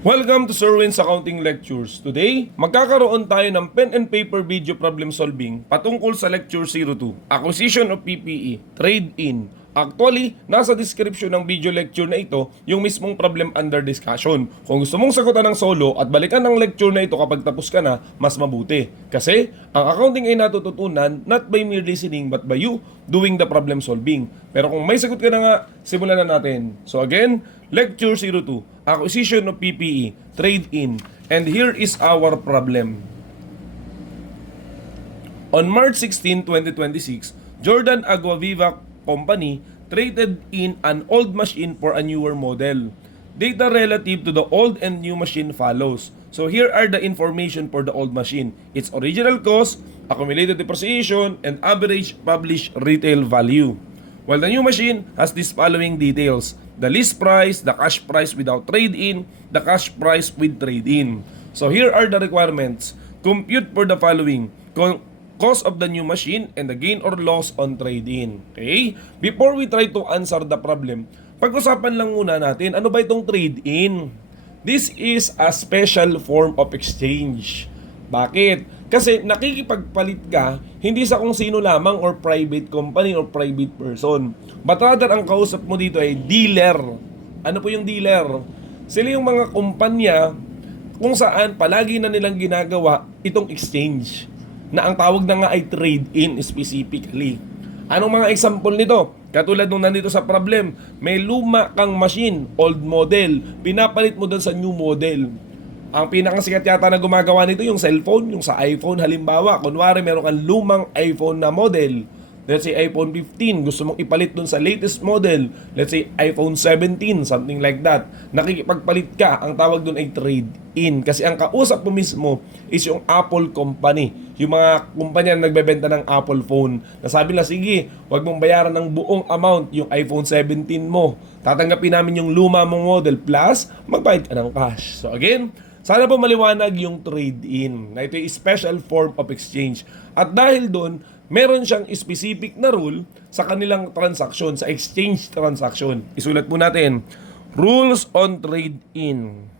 Welcome to Sir Win's Accounting Lectures. Today, magkakaroon tayo ng pen and paper video problem solving patungkol sa Lecture 02, Acquisition of PPE, Trade In. Actually, nasa description ng video lecture na ito yung mismong problem under discussion. Kung gusto mong sagutan ng solo at balikan ng lecture na ito kapag tapos ka na, mas mabuti. Kasi, ang accounting ay natututunan not by mere listening but by you doing the problem solving. Pero kung may sagot ka na nga, simulan na natin. So again, Lecture 02, Acquisition of PPE, Trade In. And here is our problem. On March 16, 2026, Jordan Aguaviva Company traded in an old machine for a newer model. Data relative to the old and new machine follows. So here are the information for the old machine. Its original cost, accumulated depreciation, and average published retail value. While the new machine has these following details: the list price, the cash price without trade-in, the cash price with trade-in. So here are the requirements. Compute for the following: cost of the new machine and the gain or loss on trade-in. Okay? Before we try to answer the problem, pag-usapan lang muna natin, ano ba itong trade-in? This is a special form of exchange. Bakit? Kasi nakikipagpalit ka, hindi sa kung sino lamang or private company or private person. But rather, ang kausap mo dito ay dealer. Ano po yung dealer? Sila yung mga kumpanya kung saan palagi na nilang ginagawa itong exchange, na ang tawag na nga ay trade-in specifically. Anong mga example nito? Katulad nung nandito sa problem, may luma kang machine, old model, pinapalit mo doon sa new model. Ang pinakasikat yata na gumagawa nito yung cellphone, yung sa iPhone halimbawa. Kunwari meron kang lumang iPhone na model, let's say iPhone 15, gusto mong ipalit dun sa latest model, let's say iPhone 17, something like that. Nakikipagpalit ka, ang tawag dun ay trade-in. Kasi ang kausap mo mismo is yung Apple company. Yung mga kumpanya na nagbebenta ng Apple phone. Nasabi na, sige, wag mong bayaran ng buong amount yung iPhone 17 mo. Tatanggapin namin yung luma mong model plus magbayad ka ng cash. So again, sana po maliwanag yung trade-in na ito ay special form of exchange. At dahil doon, meron siyang specific na rule sa kanilang transaction, sa exchange transaction. Isulat po natin, rules on trade-in.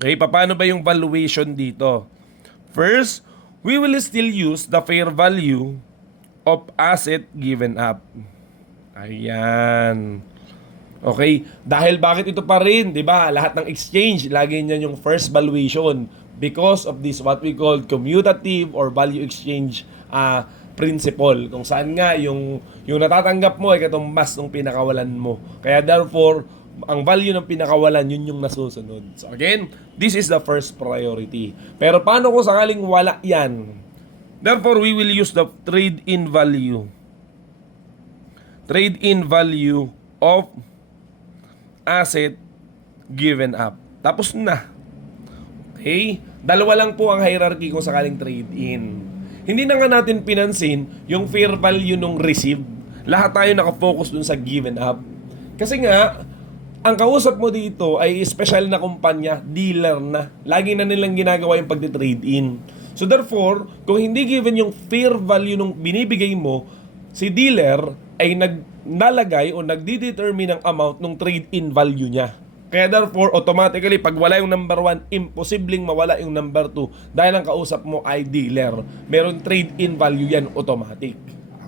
Okay, paano ba yung valuation dito? First, we will still use the fair value of asset given up. Ayan. Okay, dahil bakit ito pa rin, 'di ba? Lahat ng exchange, lagi niyan yung first valuation because of this what we call commutative or value exchange principle. Kung saan nga yung natatanggap mo ay katumbas ng pinakawalan mo. Kaya therefore, ang value ng pinakawalan yun yung nasusunod. So again, this is the first priority. Pero paano kung sakaling wala yan? Therefore, we will use the trade-in value. Trade-in value of asset given up. Tapos na. Okay? Dalawa lang po ang hierarchy kung sakaling trade-in. Hindi na nga natin pinansin yung fair value nung received. Lahat tayo nakafocus dun sa given up. Kasi nga, ang kausap mo dito ay special na kumpanya, dealer na. Lagi na nilang ginagawa yung pagti-trade-in. So therefore, kung hindi given yung fair value nung binibigay mo, si dealer ay nalagay o nagdi-determine ng amount ng trade-in value niya. Kaya therefore, automatically, pag wala yung number 1, imposibleng mawala yung number 2 dahil ang kausap mo ay dealer. Meron trade-in value yan automatic.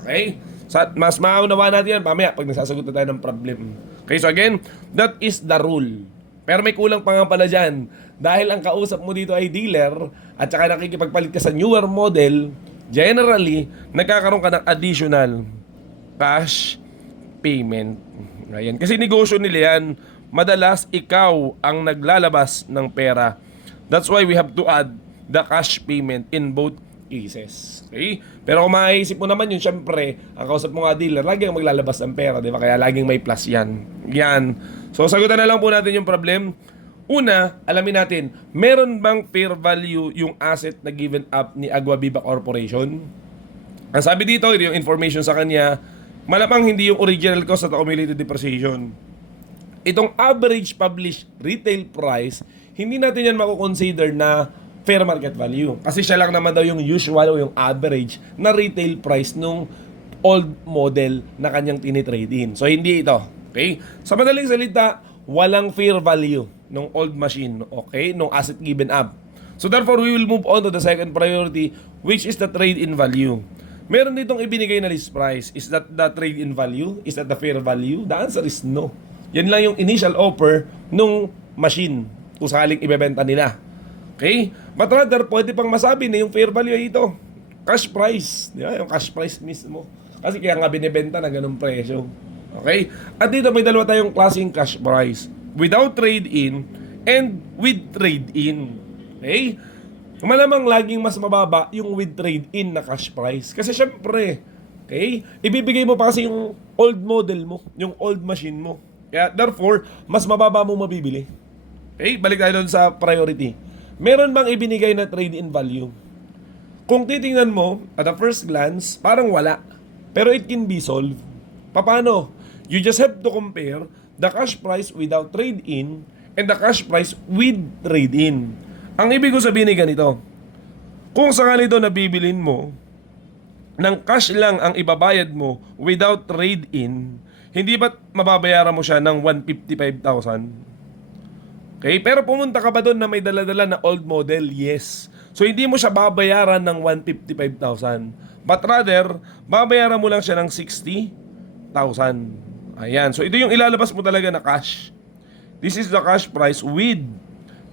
Okay? So, mas maunawa natin yan mamaya pag nagsasagot na tayo ng problem. Okay, so again, that is the rule. Pero may kulang pa nga pala dyan. Dahil ang kausap mo dito ay dealer at saka nakikipagpalit ka sa newer model, generally, nagkakaroon ka ng additional cash payment. Ayan. Kasi negosyo nila yan, madalas ikaw ang naglalabas ng pera. That's why we have to add the cash payment in both cases. Okay? Pero kung maiisip mo naman yun, syempre, ang kausap mo nga dealer, lagi ang maglalabas ng pera, di ba? Kaya laging may plus yan. Yan. So, sagutan na lang po natin yung problem. Una, alamin natin, meron bang fair value yung asset na given up ni Aguaviva Corporation? Ang sabi dito, yung information sa kanya, malamang hindi yung original cost at accumulated depreciation. Itong average published retail price, hindi natin yan makukonsider na fair market value. Kasi siya lang naman daw yung usual o yung average na retail price nung old model na kanyang tinitrade in. So, hindi ito. Okay? Sa madaling salita, walang fair value nung old machine, okay, nung asset given up. So therefore, we will move on to the second priority, which is the trade-in value. Meron ditong ibinigay na list price. Is that the trade-in value? Is that the fair value? The answer is no. Yan lang yung initial offer nung machine kung sakaling ibebenta nila. Okay? But rather, pwede pang masabi na yung fair value ay ito. Cash price. Di ba? Yung cash price mismo. Kasi kaya nga binibenta na ganung presyo. Okay? At dito may dalawa tayong klaseng cash price. Without trade-in and with trade-in. Okay? Malamang laging mas mababa yung with trade-in na cash price. Kasi syempre, okay, ibibigay mo pa kasi yung old model mo, yung old machine mo. Kaya therefore, mas mababa mo mabibili. Okay? Balik tayo doon sa priority. Meron bang ibinigay na trade-in value? Kung titingnan mo, at a first glance, parang wala. Pero it can be solved. Paano? You just have to compare the cash price without trade-in and the cash price with trade-in. Ang ibig ko sabihin ay ganito. Kung sakali ito nabibilin mo, ng cash lang ang ibabayad mo without trade-in, hindi ba't mababayaran mo siya ng 155,000? Okay? Pero pumunta ka ba doon na may dala-dala na old model? Yes. So hindi mo siya babayaran ng 155,000. But rather, babayaran mo lang siya ng 60,000. Ayan. So ito yung ilalabas mo talaga na cash. This is the cash price with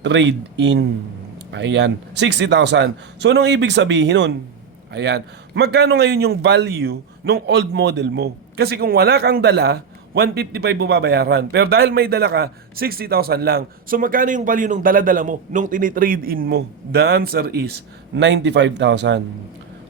trade-in. Ayan. 60,000. So anong ibig sabihin nun? Ayan. Magkano ngayon yung value nung old model mo? Kasi kung wala kang dala, 155 mo babayaran. Pero dahil may dala ka, 60,000 lang. So magkano yung value nung dala-dala mo, nung tinitrade-in mo? The answer is 95,000.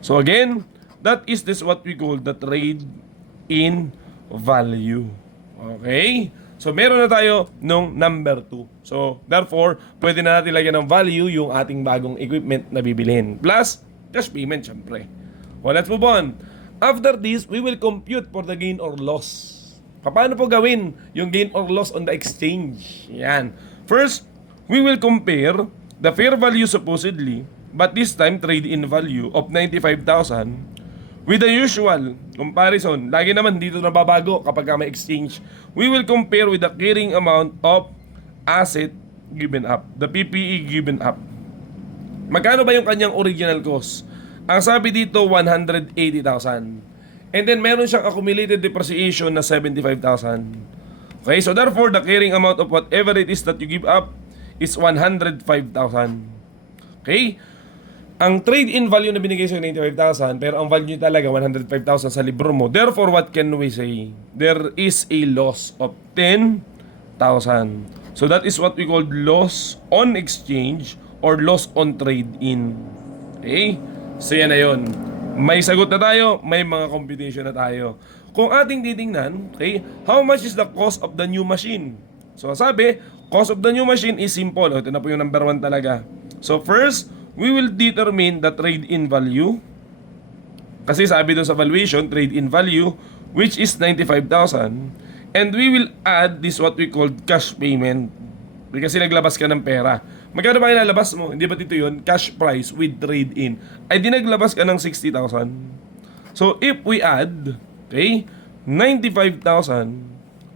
So again, that is this what we call the trade-in value. Okay? So meron na tayo nung number 2. So therefore, pwede na natin lagyan ng value yung ating bagong equipment na bibilhin. Plus, cash payment syempre. Well, let's move on. After this, we will compute for the gain or loss. Paano po gawin yung gain or loss on the exchange? Yan. First, we will compare the fair value supposedly, but this time trade-in value of 95,000 with the usual comparison. Lagi naman dito nababago kapag may exchange. We will compare with the carrying amount of asset given up, the PPE given up. Magkano ba yung kanyang original cost? Ang sabi dito, 180,000. And then meron siyang accumulated depreciation na 75,000. Okay, so therefore, the carrying amount of whatever it is that you give up is 105,000. Okay? Ang trade-in value na binigay sa'yo 95,000, pero ang value talaga 105,000 sa libro mo. Therefore, what can we say? There is a loss of 10,000. So that is what we call loss on exchange or loss on trade-in. Okay? So yan na yun. May sagot na tayo, may mga computation na tayo. Kung ating titingnan, okay, how much is the cost of the new machine? So sabi, cost of the new machine is simple. Ito na po yung number 1 talaga. So first, we will determine the trade-in value. Kasi sabi doon sa valuation, trade-in value, which is 95,000. And we will add this what we call cash payment. Kasi naglabas ka ng pera. Magkano ba ilalabas mo? Hindi ba dito yun? Cash price with trade-in. Ay di naglabas ka ng 60,000. So if we add, okay, 95,000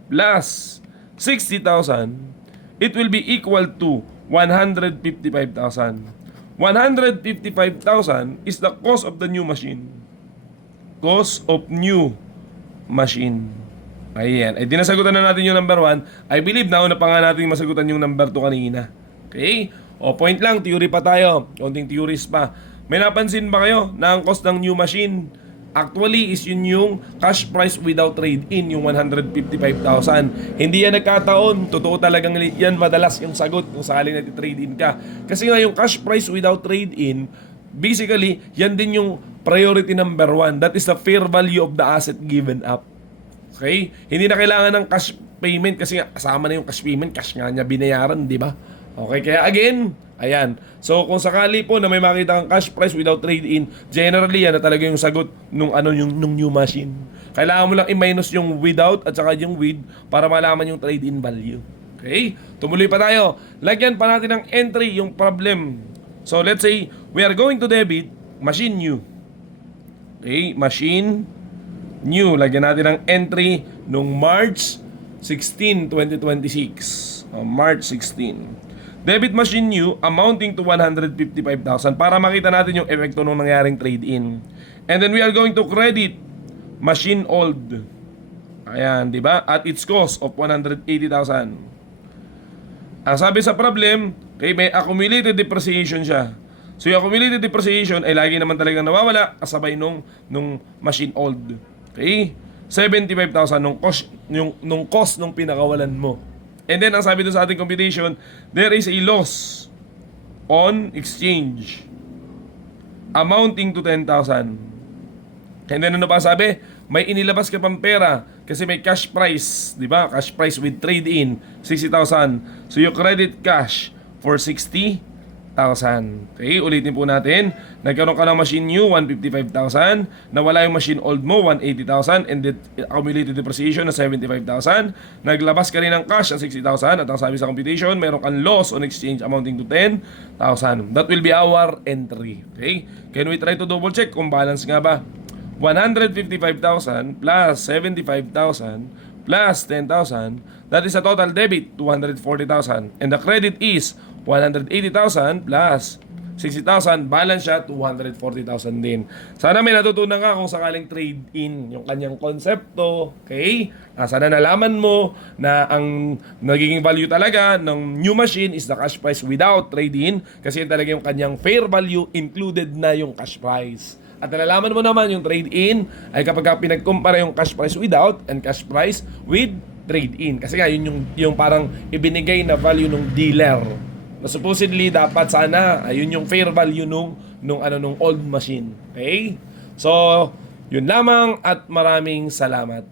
plus 60,000, it will be equal to 155,000. 155,000 is the cost of the new machine. Cost of new machine. Ayan. Ay dinasagutan na natin yung number 1. I believe na una pa nga natin masagutan yung number 2 kanina. Okay? O point lang, theory pa tayo. Konting theories pa. May napansin ba kayo na ang cost ng new machine actually is yun yung cash price without trade-in, yung 155,000. Hindi yan nagkataon. Totoo talagang yan madalas yung sagot kung sakaling nag-trade-in ka. Kasi nga yung cash price without trade-in, basically, yan din yung priority number 1. That is the fair value of the asset given up. Okay? Hindi na kailangan ng cash payment kasi nga kasama na yung cash payment, cash nga niya binayaran, di ba? Okay, kaya again, ayan. So kung sakali po na may makita kang cash price without trade-in, generally yan na talaga yung sagot nung new machine. Kailangan mo lang i-minus yung without at saka yung with para malaman yung trade-in value. Okay? Tumuloy pa tayo. Lagyan pa natin ng entry yung problem. So let's say we are going to debit machine new. Okay, machine new. Lagyan natin ng entry nung March 16, 2026. March 16. Debit machine new amounting to 155,000 para makita natin yung epekto nung nangyaring trade-in. And then we are going to credit machine old. Ayan, di ba? At its cost of 180,000. Ang sabi sa problem, okay, may accumulated depreciation siya. So yung accumulated depreciation ay lagi naman talagang nawawala kasabay nung machine old. Okay? 75,000 nung cost nung pinakawalan mo. And then ang sabi doon sa ating computation, there is a loss on exchange amounting to 10,000. And then ano pa sabi? May inilabas ka pang pera kasi may cash price, di ba? Cash price with trade-in, 60,000. So you credit cash for 60,000. Okay, ulitin po natin. Nagkaroon ka ng machine new, 155,000. Nawala yung machine old mo, 180,000. And then accumulated depreciation na 75,000. Naglabas ka rin ng cash ng 60,000. At ang sabi sa computation, meron kang loss on exchange amounting to 10,000. That will be our entry. Okay, can we try to double check kung balance nga ba? 155,000 plus 75,000 plus 10,000, that is a total debit, 240,000. And the credit is 180,000 plus 60,000, balance siya, 240,000 din. Sana may natutunan ka kung sakaling trade-in, yung kanyang konsepto, okay? Sana nalaman mo na ang nagiging value talaga ng new machine is the cash price without trade-in, kasi yun talaga yung kanyang fair value, included na yung cash price. At nalalaman mo naman yung trade-in ay kapag pinagkumpara yung cash price without and cash price with trade-in. Kasi nga yun yung parang ibinigay na value ng dealer. Na supposedly dapat sana ayun yung fair value nung old machine. Okay? So, yun lamang at maraming salamat.